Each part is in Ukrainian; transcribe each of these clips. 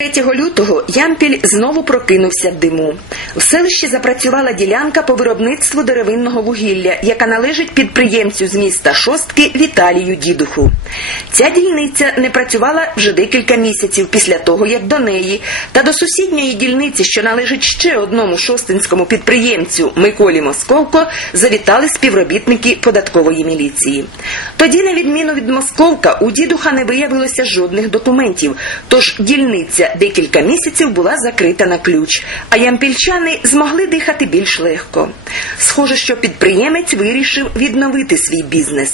3 лютого Ямпіль знову прокинувся диму. В селищі запрацювала ділянка по виробництву деревинного вугілля, яка належить підприємцю з міста Шостки Віталію Дідуху. Ця дільниця не працювала вже декілька місяців після того, як до неї та до сусідньої дільниці, що належить ще одному шостинському підприємцю Миколі Московко, завітали співробітники податкової міліції. Тоді, на відміну від Московка, у дідуха не виявилося жодних документів, тож дільниця декілька місяців була закрита на ключ, а ямпільчани змогли дихати більш легко. Схоже, що підприємець вирішив відновити свій бізнес.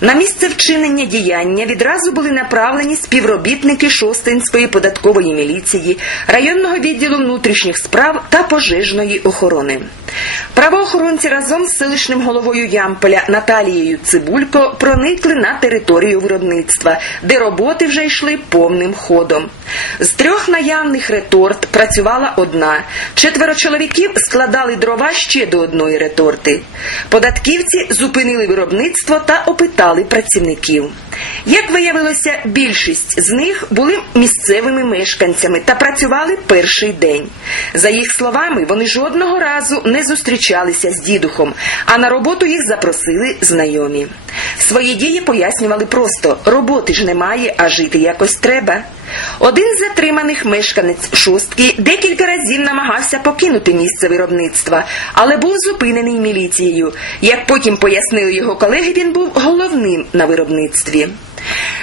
На місце вчинення діяння відразу були направлені співробітники Шостинської податкової міліції, районного відділу внутрішніх справ та пожежної охорони. Правоохоронці разом з селищним головою Ямполя Наталією Цибулько проникли на територію виробництва, де роботи вже йшли повним ходом. З трьох наявних реторт працювала одна. Четверо чоловіків складали дрова ще до одної реторти. Податківці зупинили виробництво та опитали працівників. Як виявилося, більшість з них були місцевими мешканцями та працювали перший день. За їх словами, вони жодного разу не зустрічалися з дідухом, а на роботу їх запросили знайомі. Свої дії пояснювали просто: роботи ж немає, а жити якось треба. Один з затриманих мешканець шостки декілька разів намагався покинути місце виробництва, але був зупинений міліцією. Як потім пояснили його колеги, він був головним на виробництві.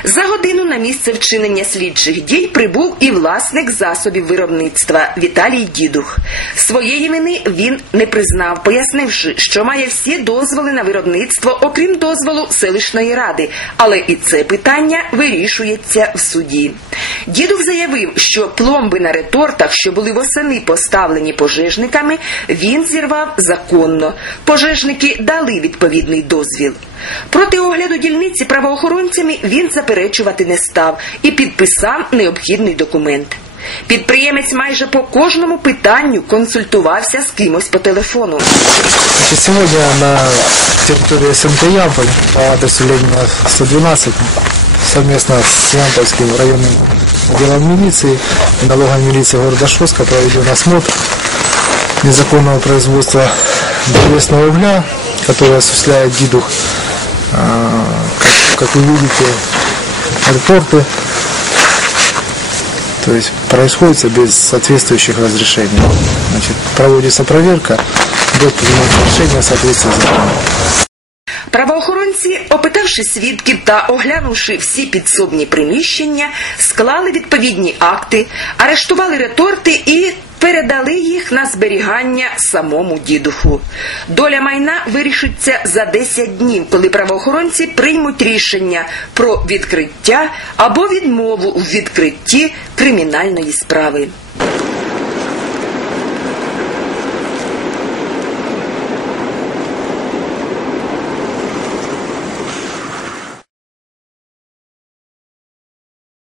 За годину на місце вчинення слідчих дій прибув і власник засобів виробництва Віталій Дідух. Своєї вини він не признав, пояснивши, що має всі дозволи на виробництво, окрім дозволу селищної ради, але і це питання вирішується в суді. Дідух заявив, що пломби на ретортах, що були восени поставлені пожежниками, він зірвав законно. Пожежники дали відповідний дозвіл. Проти огляду дільниці правоохоронцями він заперечувати не став і підписав необхідний документ. Підприємець майже по кожному питанню консультувався з кимось по телефону. Сегодня на территории СМТ Ямполь по адресу Ленина 112 совместно с Ямпольским районным отделом милиции и налоговой милиции города Шостка проведен осмотр незаконного производства древесного угля, который осуществляет Дидух. Как, вы видите, репорты то есть происходит без соответствующих разрешений. Значит, проводится проверка до принятия решения в соответствии. Правоохоронці, опитавши свідків та оглянувши всі підсобні приміщення, склали відповідні акти, арештували реторти і передали їх на зберігання самому дідуху. Доля майна вирішиться за 10 днів, коли правоохоронці приймуть рішення про відкриття або відмову в відкритті кримінальної справи.